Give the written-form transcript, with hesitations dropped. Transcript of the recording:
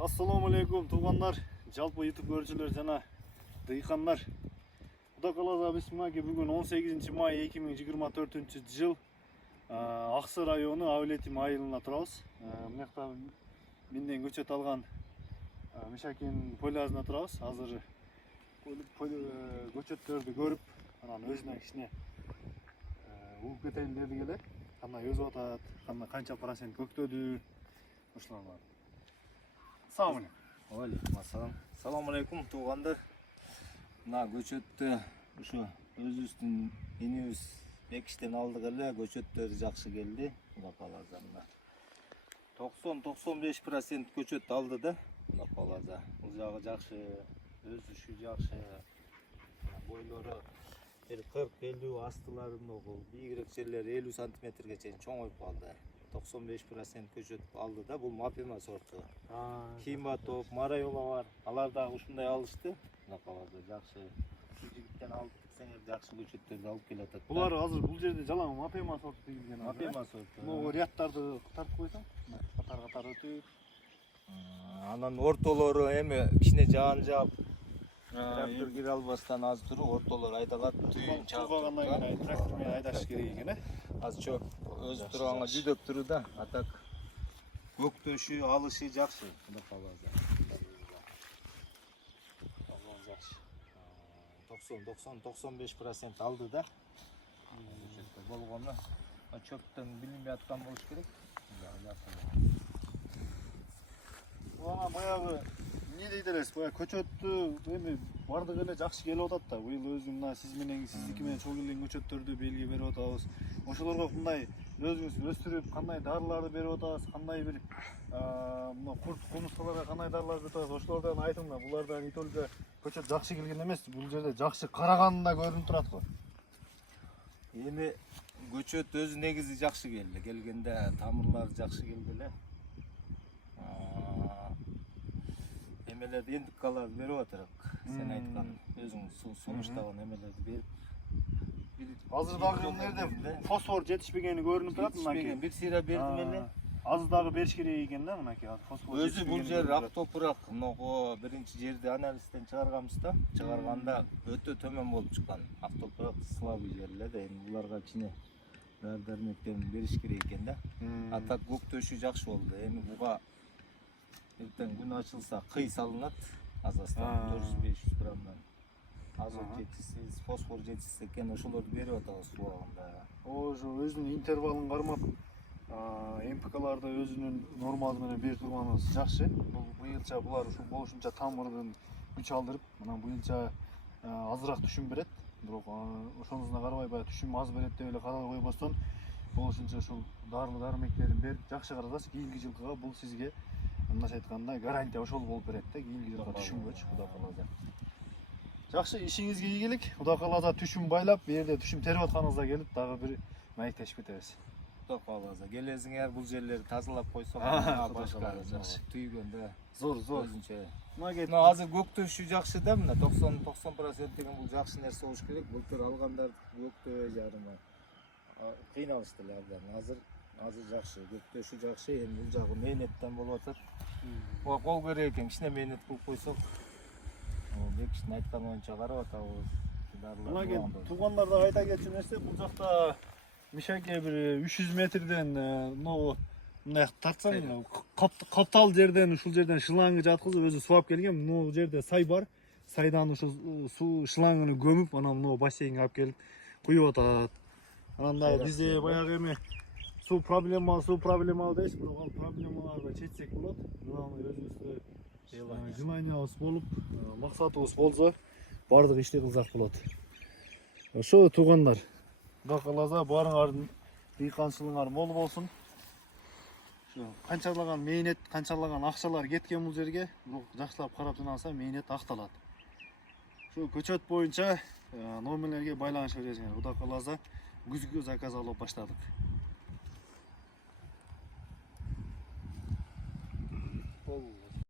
Assalamu alaikum туғандар, жалпы YouTube көрүүчүлөр жана дыйкандар. Кудай кааласа бисмилlah, бүгүн 18 май 2024 жыл. Аксы району Авлетим айылына турабыз. Мынакта менден көчөт алган Мишакенин полясына турабыз. Азыр көчөттөрдү көрүп, анан өзүнө кичине угуп кетейин дедик эле. Кандай өсүп атат, канча процент көктөдү, ошолор бар. Assalamu alaikum. Assalam. Assalamu alaikum туғандар. Мына көчөттү ушу өзүбүздүн инибиз бекиштен алдык эле, көчөттөр жакшы келди. Кудай кааласа мына 90-95% көчөт алды да. Кудай кааласа. Бул жагы жакшы, өсүшү жакшы. Бойлору 40-50 астыларында бийигирээк жерлери 50 сантиметрге чейин чоңоюп калды. 95% көчөт алды да, бул мапема сорту. Химба топ, марайола бар. Алар да ушундай алышты. Кудай кааласа жакшы. Жигиттен алып кетсеңер жакшы көчөттөрдү алып келатат. Булар азыр бул жерде жалаң мапема сорту дегилген. Мапема сорту. Могу ряддарды тартып койсоң, катар өтүп. Анан ортолору эми кичине жаан жаап, трактор кире албастан аз туруп, ортолор айдалат, түйүн чаап. Тугагандан кийин трактор менен айдаш керек экен, Аз чөп өзүп турганга жүдөп туру да, атак көктөшү, алышы жакшы. Кудай кааласа. 90-95% алды да. Болгону чөптөн билинбей аткан болуш керек. Баягы эмне дейт элес, баягы көчөттү эми бардык эле жакшы келип атат да. Быйыл өзүм мына сиздики менен чогуу келген көчөттөрдү белги берип атабыз. Ошолорго мындай өзүңүз өстүрүп, кандай дарыларды берип атасыз, кандай бир мына курт кумурскаларга кандай дарылар берип атасыз, ошолордон айтыңдар. Буларда не только көчөт жакшы келген эмес, бул жерде жакшы караганында көрүнүп турат го. Эми көчөт өзү негизи жакшы келди. Келгенде тамырлары жакшы келди эле. Эмелерди индикаларды берип атырык. Сен айткан өзүң сунуштаган эмелерди берип. Азыр дагы эмнеде фосфор жетишпегени көрүнүп турат, мынакей. Бир сыйра бердим эле. Азыр дагы бериш керек экен да, мынакей фосфор. Өзү бул жер ак топурак. Могу биринчи жерди анализден чыгарганбыз да. Чыгарганда өтө төмөн болуп чыккан. Ак топурак слабый жер эле да. Эми буларга кичине дары-дармектен бериш керек экен да. Атак көктөшү жакшы болду. Эми буга эртең күн ачылса кый салынат. Азастан 400-500 граммдан. Азот жетишсиз, фосфор жетишсиз экен, ошолорду берип атабыз суу абагында. Ошо өзүнүн интервалын кармап, МПКларды өзүнүн нормасы менен берип турганыбыз жакшы. Бул быйылча булар ушул болушунча тамырдын күч алдырып, анан быйылча азыраак түшүм берет. Бирок ошонусуна карабай баягы түшүм аз берет деп эле карабай койбостон, болушунча ушул дары-дармектерин берип жакшы карасаңыз, кийинки жылкыга бул сизге мындайча айтканда гарантия ошол болуп берет да, кийинки жылкы түшүмгөчү, Кудай кааласа. Жакшы, ишиңизге ийгилик. Кудай кааласа түшүм байлап, бу жерде түшүм терип атканыңызда келип, дагы бир маектешип кетебиз. Кудай кааласа. Келесиңер бул жерлерди тазалап койсок, башка жакшы түйгөндө Зор өзүнчө. Мына азыр көктөшү жакшы да, мына 90% деген бул жакшы нерсе болуш керек. Былтыр алгандар көктөбөй жарымы кыйналышты эле абдан. Азыр жакшы, көктөшү жакшы. Эми бул жагы мээнеттен болуп атат. Кол керек экен, кичине мээнет кылып койсок. Бекиштин айткан боюнча карап атабыз. Мына тугандарда айта кетчү нерсе, бул жакта Мишаке бир 300 метрден мындай тартсаң, каптал жерден, ушул жерден шлангы жаткызып өзү сууап келген. Мына жерде сай бар. Сайдан ушул суу шлангыны көмүп, анан мына бассейнге алып келип куюп атат. Анандай бизде баягы эми суу проблемалуу дейбиз, бирок ал проблемаларды чечсек болот. Главное өзүбүздө желаниябыз болуп, максатыбыз болсо, бардык ишти кылсак болот. Ошо тугандар, Кудай кааласа баарыңардын дыйканчылыгыңар мол болсун. Канчалаган мээнет, канчалаган акчалар кеткен бул жерге, бирок жакшылап карап тыңдаса мээнет акталат. Ошо көчөт боюнча номерлерге байланышып бересиңер. Кудай кааласа күзгү заказ алып баштадык.